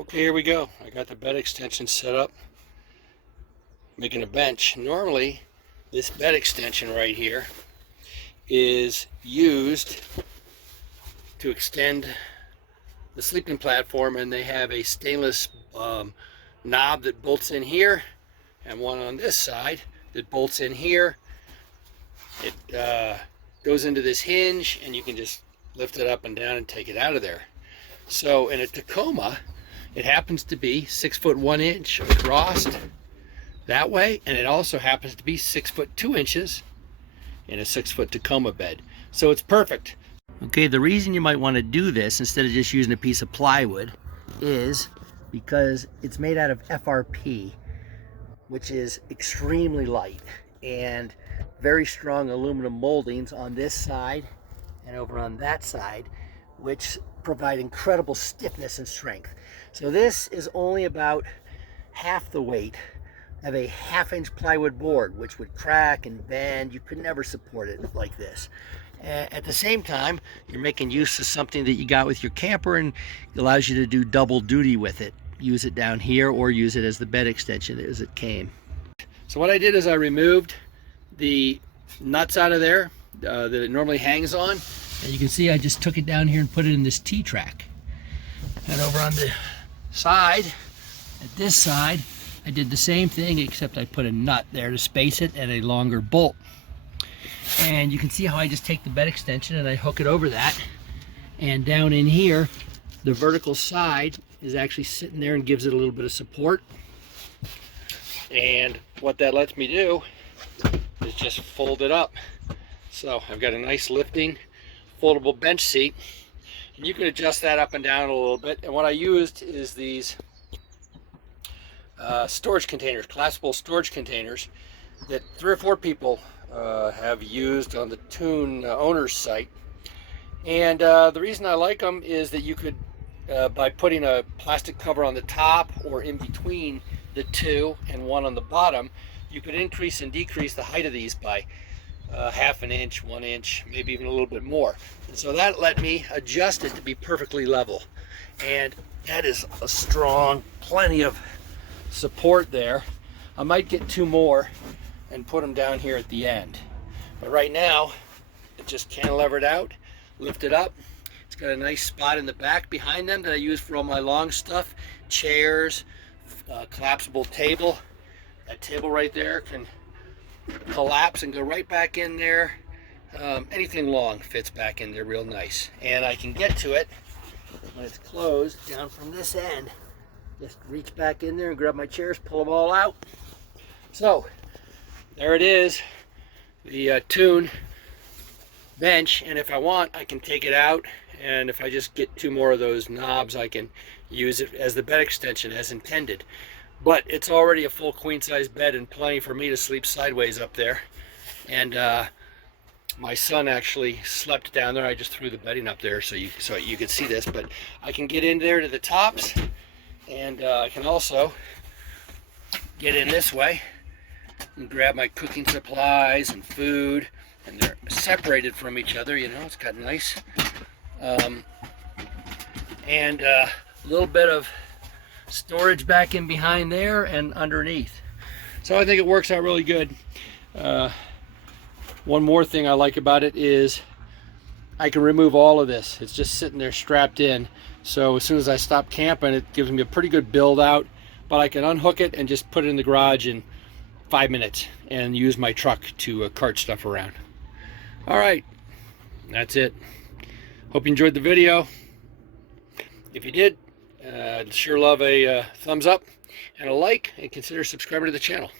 Okay, here we go. I got the bed extension set up, making a bench. Normally, this bed extension right here is used to extend the sleeping platform, and they have a stainless knob that bolts in here and one on this side that bolts in here. It goes into this hinge and you can just lift it up and down and take it out of there. So in a Tacoma, it happens to be 6 foot 1 inch across that way, and it also happens to be 6 foot 2 inches in a 6 foot Tacoma bed. So it's perfect. Okay, the reason you might want to do this instead of just using a piece of plywood is because it's made out of FRP, which is extremely light, and very strong aluminum moldings on this side and over on that side, which provide incredible stiffness and strength. So this is only about half the weight of a 1/2 inch plywood board, which would crack and bend. You could never support it like this. At the same time, you're making use of something that you got with your camper, and it allows you to do double duty with it. Use it down here or use it as the bed extension as it came. So what I did is I removed the nuts out of there that it normally hangs on, and you can see I just took it down here and put it in this T-track. And over on the side, at this side, I did the same thing, except I put a nut there to space it and a longer bolt. And you can see how I just take the bed extension and I hook it over that, and down in here the vertical side is actually sitting there and gives it a little bit of support. And what that lets me do is just fold it up. So I've got a nice lifting foldable bench seat, and you can adjust that up and down a little bit. And what I used is these storage containers, collapsible storage containers that 3 or 4 people have used on the Tune owner's site. And the reason I like them is that you could, by putting a plastic cover on the top or in between the two and one on the bottom, you could increase and decrease the height of these by 1/2 inch, 1 inch, maybe even a little bit more. And so that let me adjust it to be perfectly level. And that is a strong, plenty of support there. I might get 2 more and put them down here at the end. But right now, it just cantilevered out, lift it up. It's got a nice spot in the back behind them that I use for all my long stuff, chairs, collapsible table. That table right there can collapse and go right back in there. Anything long fits back in there real nice. And I can get to it when it's closed down from this end. Just reach back in there and grab my chairs, pull them all out. So there it is, the Tune bench. And if I want, I can take it out, and if I just get 2 more of those knobs, I can use it as the bed extension as intended. But it's already a full queen size bed and plenty for me to sleep sideways up there. And my son actually slept down there. I just threw the bedding up there so you could see this, but I can get in there to the tops, and I can also get in this way and grab my cooking supplies and food, and they're separated from each other, you know. It's got nice and a little bit of storage back in behind there and underneath. So I think it works out really good. One more thing I like about it is I can remove all of this. It's just sitting there strapped in, so as soon as I stop camping, it gives me a pretty good build out. But I can unhook it and just put it in the garage in 5 minutes and use my truck to cart stuff around. All right, that's it. Hope you enjoyed the video. If you did, I'd sure love a thumbs up and a like, and consider subscribing to the channel.